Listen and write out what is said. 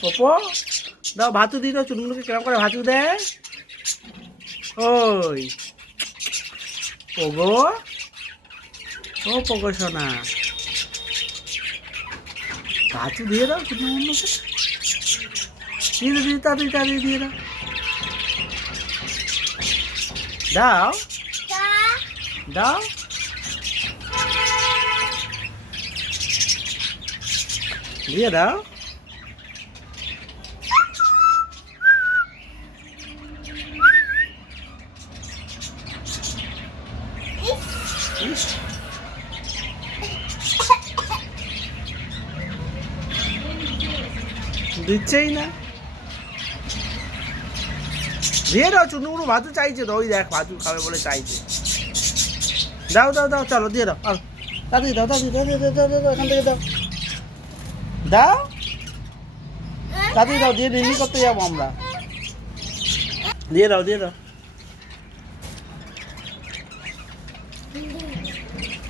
পপো, দাও ভাতু দিয়ে দাও চুনগুলোকে কেরম করে ভাতু দে। ওই পগো ও পগো সোনা। ভাতু দিয়ে দাও চুনগুলোকে দিয়ে দাও, দিয়ে তাড়াতাড়ি তাড়াতাড়ি দিয়ে দাও। দাও। দাও। দিয়ে দাও। দিচ্ছেই না। দিয়ে দাও চুনুগুলো ভাতু চাইছে তো, ওই দেখ ভাতু খাবে বলে চাইছে। দাও দাও দাও, চলো, দিয়ে দাও আর দাদি, দাও দাদি দাও দাও দাও দাও এখান থেকে দাও। দাও? দাদি, দাও, দিয়ে নিনি করতে যাব আমরা। দিয়ে দাও দিয়ে দাও। Mm-hmm.